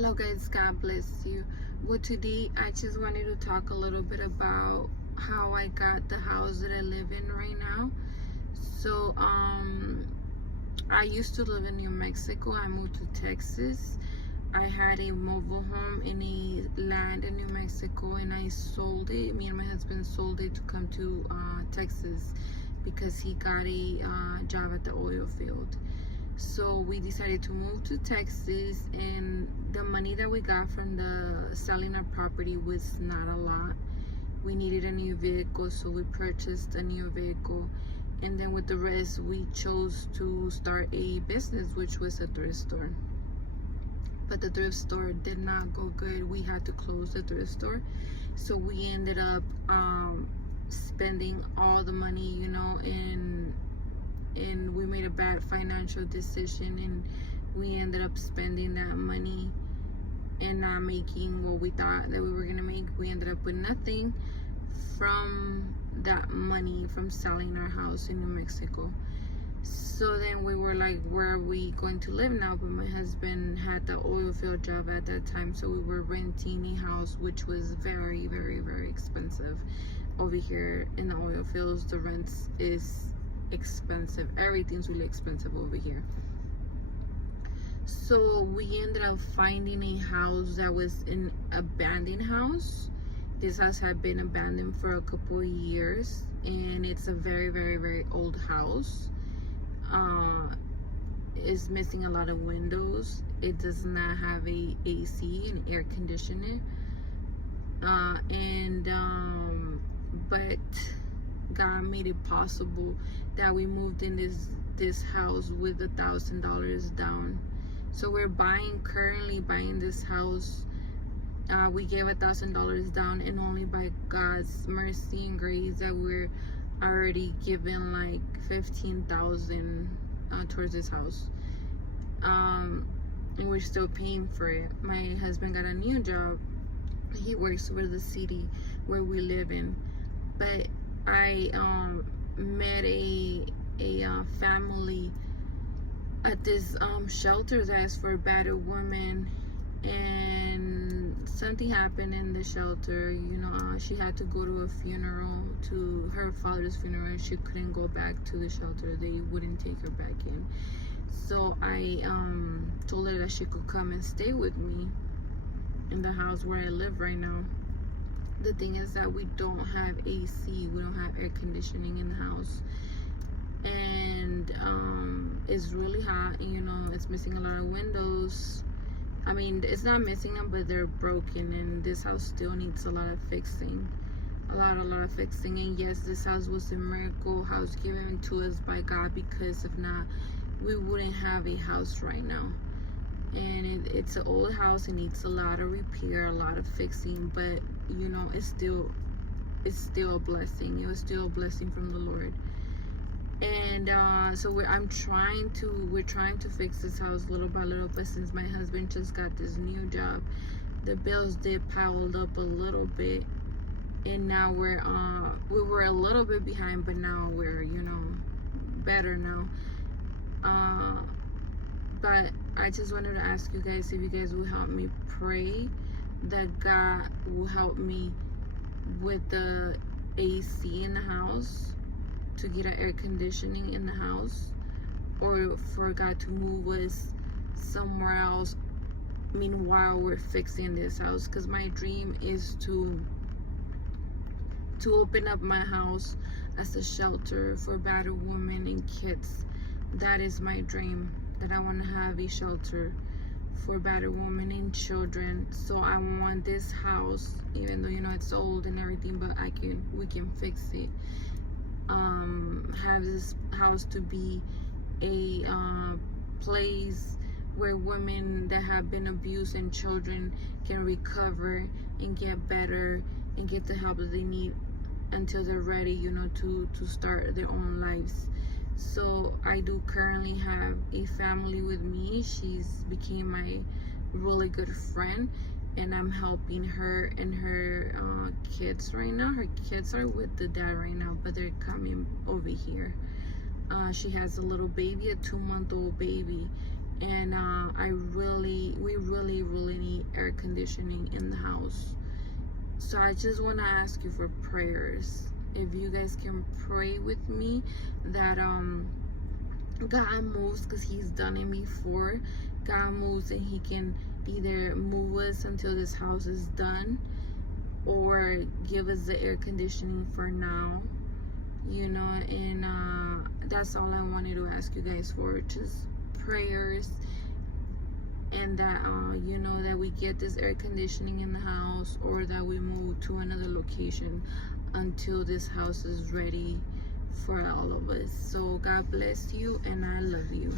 Hello guys, God bless you. Well, today I just wanted to talk a little bit about how I got the house that I live in right now. So I used to live in New Mexico. I moved to Texas. I had a mobile home in a land in New Mexico, and I sold it. Me and my husband sold it to come to Texas because he got a job at the oil field. So we decided to move to Texas, and the money that we got from the selling our property was not a lot. We needed a new vehicle, so we purchased a new vehicle, and then with the rest we chose to start a business, which was a thrift store. But the thrift store did not go good. We had to close the thrift store, so we ended up spending all the money, and we made a bad financial decision, and we ended up spending that money and not making what we thought that we were gonna make. We ended up with nothing from that money from selling our house in New Mexico. So then we were like, where are we going to live now? But my husband had the oil field job at that time, so we were renting a house, which was very, very, very expensive. Over here in the oil fields, the rents is expensive. Everything's really expensive over here. So we ended up finding a house that was an abandoned house. This house had been abandoned for a couple of years, and it's a very, very, very old house. It's missing a lot of windows. It does not have a AC and air conditioner, but God made it possible that we moved in this house with $1,000 down. So we're currently buying this house. We gave $1,000 down, and only by God's mercy and grace that we're already given like $15,000 towards this house. And we're still paying for it. My husband got a new job. He works for the city where we live in, but I met a family at this shelter that's for battered women, and something happened in the shelter. She had to go to a funeral, to her father's funeral. She couldn't go back to the shelter. They wouldn't take her back in. So I told her that she could come and stay with me in the house where I live right now. The thing is that we don't have AC, we don't have air conditioning in the house, and it's really hot. It's missing a lot of windows. I mean, it's not missing them, but they're broken, and this house still needs a lot of fixing, a lot of fixing. And yes, this house was a miracle house given to us by God, because if not, we wouldn't have a house right now. And it's an old house. It needs a lot of repair, a lot of fixing, but it's still a blessing. It was still a blessing from the Lord. And so we're trying to fix this house little by little. But since my husband just got this new job, the bills did pile up a little bit, and now we were a little bit behind, but now we're better now. But I just wanted to ask you guys if you guys will help me pray that God will help me with the AC in the house, to get an air conditioning in the house, or for God to move us somewhere else meanwhile we're fixing this house. Because my dream is to open up my house as a shelter for battered women and kids. That is my dream, that I want to have a shelter for battered women and children. So I want this house, even though it's old and everything, but we can fix it. Have this house to be a place where women that have been abused and children can recover and get better and get the help that they need until they're ready, to start their own lives. So I do currently have a family with me. She's became my really good friend, and I'm helping her and her kids right now. Her kids are with the dad right now, but they're coming over here. She has a little baby, a 2-month-old baby, and we really need conditioning in the house. So I just want to ask you for prayers. If you guys can pray with me that God moves, because he's done it before. God moves and he can either move us until this house is done, or give us the air conditioning for now, you know. And that's all I wanted to ask you guys for, just prayers, and that you know, that we get this air conditioning in the house, or that we move to another location until this house is ready for all of us. So God bless you, and I love you.